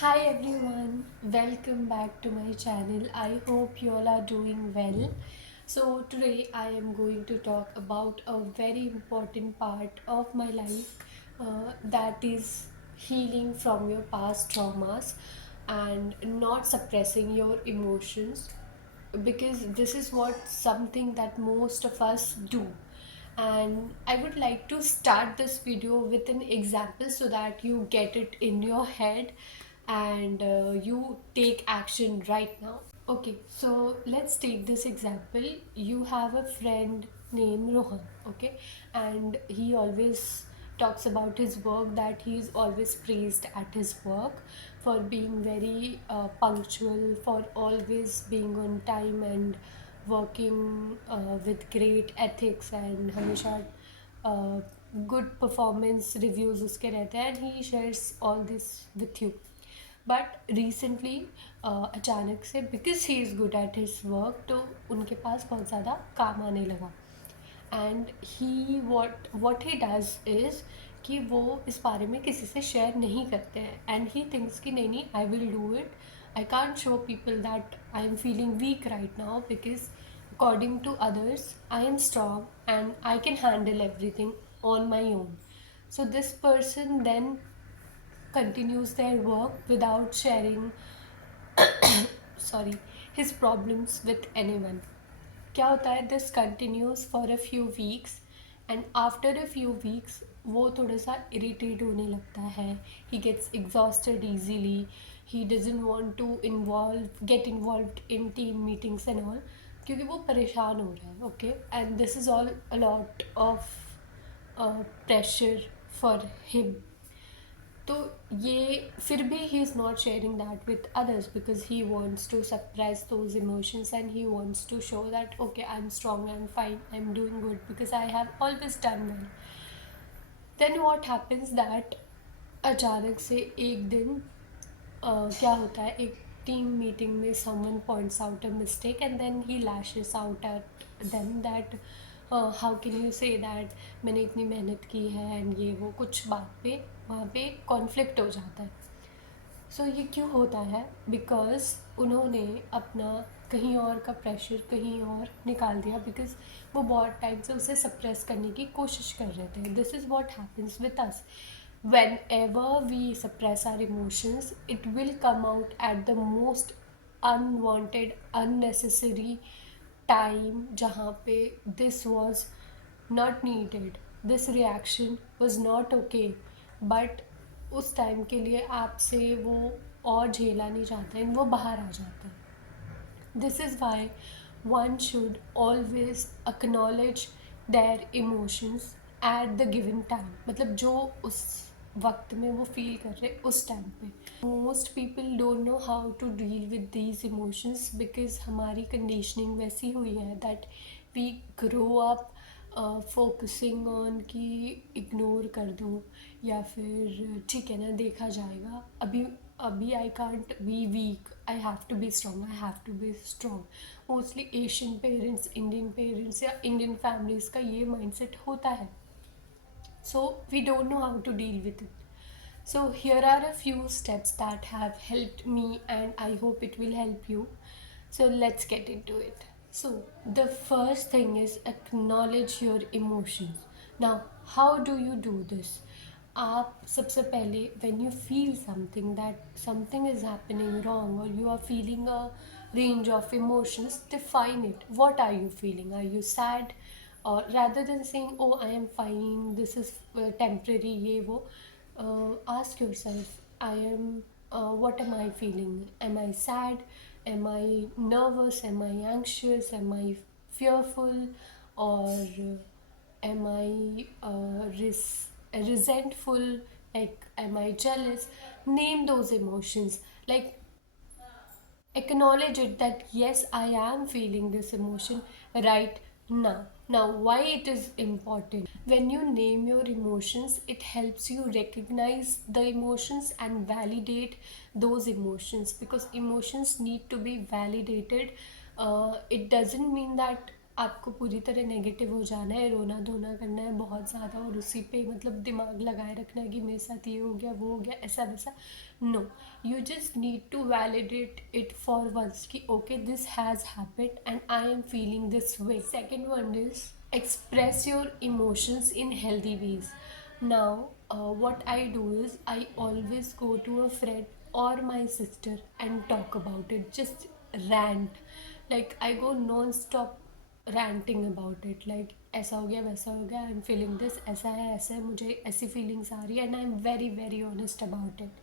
Hi everyone, welcome back to my channel. I hope you all are doing well. So, today I am going to talk about a very important part of my life that is healing from your past traumas and not suppressing your emotions, because this is what something that most of us do. And I would like to start this video with an example so that you get it in your head and you take action right now. Okay, so let's take this example. You have a friend named Rohan, okay, and he always talks about his work, that he is always praised at his work for being very punctual, for always being on time and working with great ethics, and हमेशा good performance reviews उसके रहते हैं, and he shares all this with you. But recently अचानक से, because he is good at his work, तो उनके पास बहुत ज़्यादा काम आने लगा. And he what he does is कि वो इस बारे में किसी से शेयर नहीं करते हैं, एंड ही थिंक्स कि नहीं नहीं, I will do it. I can't show people that I am feeling weak right now, because according to others I am strong and I can handle everything on my own. So this person then continues their work without sharing sorry, his problems with anyone. क्या होता है, this continues for a few weeks, and after a few weeks वो थोड़ा सा irritate होने लगता है. He gets exhausted easily. He doesn't want to get involve in team meetings and all, क्योंकि वो परेशान हो रहा है. Okay, and this is all a lot of pressure for him. तो ये फिर भी he is not sharing that with others, because he wants to suppress those emotions and he wants to show that okay, I am strong, I am fine, I am doing good because I have always done well. Then what happens that अचानक से एक दिन क्या होता है, एक team meeting में someone points out a mistake, and then he lashes out at them that how can you say that मैंने इतनी मेहनत की है, एंड ये वो कुछ बात पे वहाँ पे कॉन्फ्लिक्ट हो जाता है. सो ये क्यों होता है, बिकॉज उन्होंने अपना कहीं और का प्रेशर कहीं और निकाल दिया, बिकॉज वो बहुत टाइम से उसे सप्रेस करने की कोशिश कर रहे थे. This is what happens with us. whenever we suppress our emotions, it will come out at the most unwanted, unnecessary time, जहाँ पे this was not needed, this reaction was not okay, but उस टाइम के लिए आपसे वो और झेला नहीं चाहता है, वो बाहर आ जाता है. This is why one should always acknowledge their emotions at the given time. मतलब जो उस वक्त में वो फील कर रहे उस टाइम पे. Most people don't know how to deal with these emotions, because हमारी कंडीशनिंग वैसी हुई है that we grow up focusing on कि इग्नोर कर दो, या फिर ठीक है ना, देखा जाएगा, अभी अभी I can't be weak, I have to be strong, I have to be strong. Mostly Asian parents, Indian parents या इंडियन फैमिलीज़ का ये माइंडसेट होता है. So we don't know how to deal with it. So, here are a few steps that have helped me, and I hope it will help you. So, let's get into it. So, the first thing is acknowledge your emotions. Now, how do you do this? आप सबसे पहले when you feel something that something is happening wrong, or you are feeling a range of emotions, define it. What are you feeling? Are you sad? Or rather than saying oh I am fine, this is temporary, ये वो, ask yourself, I am what am I feeling? Am I sad? Am I nervous? Am I anxious? Am I fearful? Or am I resentful? Like, am I jealous? Name those emotions. Like, acknowledge it that yes, I am feeling this emotion right now. Now, why it is important? When you name your emotions, it helps you recognize the emotions and validate those emotions, because emotions need to be validated. It doesn't mean that आपको पूरी तरह नेगेटिव हो जाना है, रोना धोना करना है बहुत ज़्यादा और उसी पे मतलब दिमाग लगाए रखना है कि मेरे साथ ये हो गया वो हो गया ऐसा वैसा. No, you just need to validate it for once कि okay this has happened and I am feeling this way. Second one is express your emotions in healthy ways. Now, what I do is I always go to a friend or my sister and talk about it. Just rant. Like I go non-stop ranting about it. Like ऐसा हो गया वैसा हो गया, आई am feeling this, ऐसा है मुझे ऐसी फीलिंग्स आ रही है and I am very very honest about it.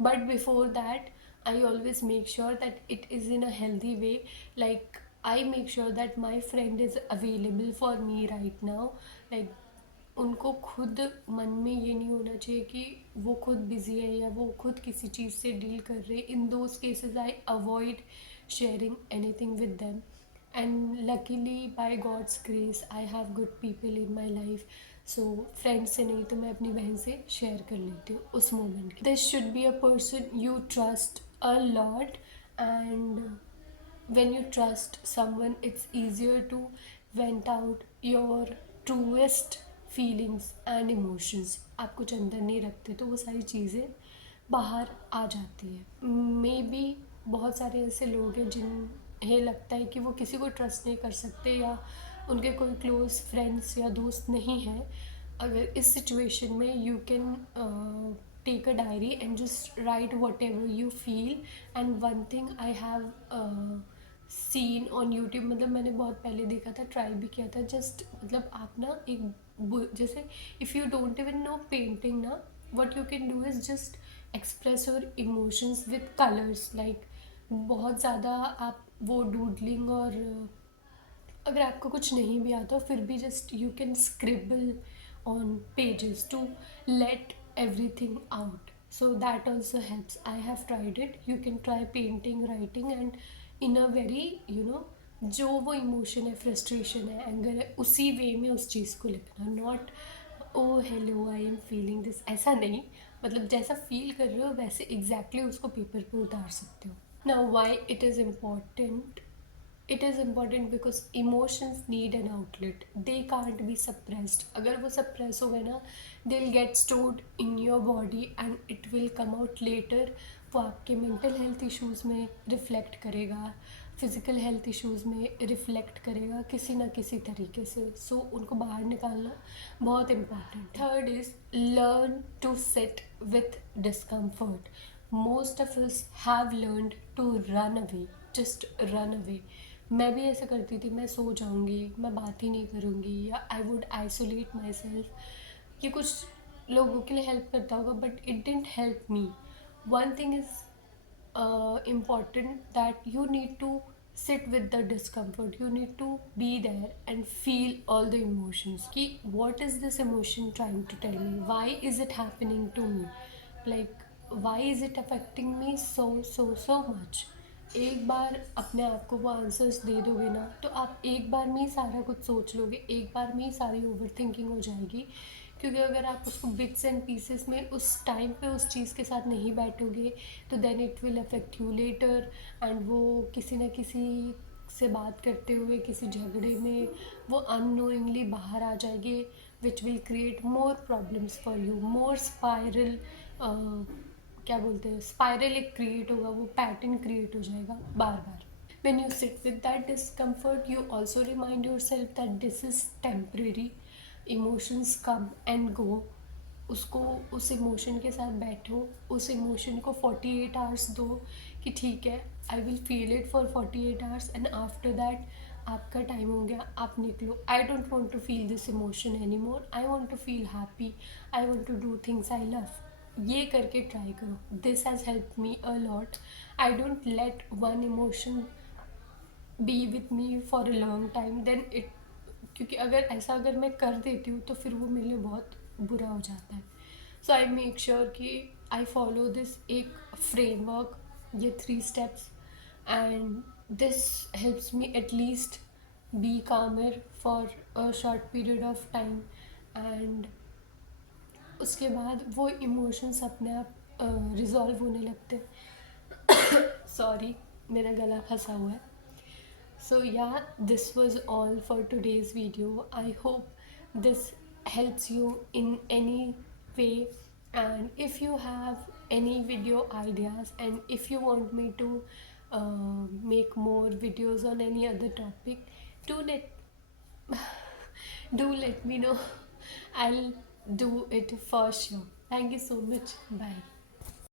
But before that I always make sure that it is in a healthy way. Like I make sure that my friend is available for me right now. Like उनको खुद मन में ये नहीं होना चाहिए कि वो खुद बिजी है या वो खुद किसी चीज़ से डील कर रहे. In those cases I avoid sharing anything with them. And luckily by God's grace I have good people in my life. So friend से नहीं तो मैं अपनी बहन से शेयर कर लेती हूँ उस moment. This should be a person you trust a lot. And when you trust someone it's easier to vent out your truest feelings and emotions. आप कुछ अंदर नहीं रखते तो वो सारी चीज़ें बाहर आ जाती है. मे बी बहुत सारे ऐसे लोग हैं जिन्हें लगता है कि वो किसी को ट्रस्ट नहीं कर सकते या उनके कोई क्लोज फ्रेंड्स या दोस्त नहीं हैं. अगर इस सिचुएशन में you can take a diary and just write whatever you feel. And one thing I have seen on YouTube, मतलब मैंने बहुत पहले देखा था, ट्राई भी किया था. जस्ट मतलब आप ना एक जैसे if you don't even know painting ना, what you can do is just express your emotions with colours. Like बहुत ज़्यादा आप वो डूडलिंग और अगर आपको कुछ नहीं भी आता फिर भी just you can scribble on pages to let everything out. So that also helps. I have tried it. You can try painting, writing and in a very जो वो इमोशन है, फ्रस्ट्रेशन है, एंगर है, उसी वे में उस चीज़ को लिखना. Not oh hello I am feeling this, ऐसा नहीं. मतलब जैसा फील कर रहे हो वैसे एग्जैक्टली उसको पेपर पे उतार सकते हो. Now why it is important. It is important because emotions need an outlet. They can't be suppressed. अगर वो सप्रेस हो गए ना they will get stored in your body and it will come out later. वो आपके मेंटल हेल्थ इश्यूज़ में रिफ्लेक्ट करेगा, physical health issues में रिफ्लेक्ट करेगा किसी ना किसी तरीके से. सो उनको बाहर निकालना बहुत important. Third is learn to sit with discomfort. Most of us have learned to run away, just run away. मैं भी ऐसा करती थी, मैं सो जाऊंगी, मैं बात ही नहीं करूंगी या I would isolate my self. ये कुछ लोगों के लिए हेल्प करता होगा but it didn't help me. One thing is important that you need to sit with the discomfort. You need to be there and feel all the emotions. Ki what is this emotion trying to tell me? Why is it happening to me? Like why is it affecting me so much? एक बार अपने आप को वो आंसर्स दे दोगे ना तो आप एक बार में ही सारा कुछ सोच लोगे, एक बार में ही सारी ओवर थिंकिंग हो जाएगी. क्योंकि अगर आप उसको बिट्स एंड पीसेस में उस टाइम पे उस चीज़ के साथ नहीं बैठोगे तो then it will affect you later. And वो किसी न किसी से बात करते हुए किसी झगड़े में वो अननोइंगली बाहर आ जाएगी which will create more problems for you. मोर स्पायरल, क्या बोलते हैं, स्पायरल एक क्रिएट होगा, वो पैटर्न क्रिएट हो जाएगा बार बार. when you sit with that discomfort you also remind yourself that this is temporary. Emotions come and go. उसको उस इमोशन के साथ बैठो, उस इमोशन को 48 आवर्स दो कि ठीक है I will feel it for 48 hours and after that आपका टाइम हो गया, आप निकलो. I don't want to feel this emotion any more. I want to feel happy. I want to do things I love. ये करके try करो. This has help me a lot. I don't let one emotion be with me for a long time then it. क्योंकि अगर मैं कर देती हूँ तो फिर वो मेरे लिए बहुत बुरा हो जाता है. सो आई मेक श्योर कि आई फॉलो दिस एक फ्रेमवर्क, ये 3 steps, and this helps me at least be calmer for a short period of time. And उसके बाद वो इमोशंस अपने आप रिजॉल्व होने लगते. सॉरी मेरा गला फंसा हुआ है. So yeah, this was all for today's video. I hope this helps you in any way, and if you have any video ideas and if you want me to make more videos on any other topic, do let do let me know. I'll do it for sure. Thank you so much. Bye.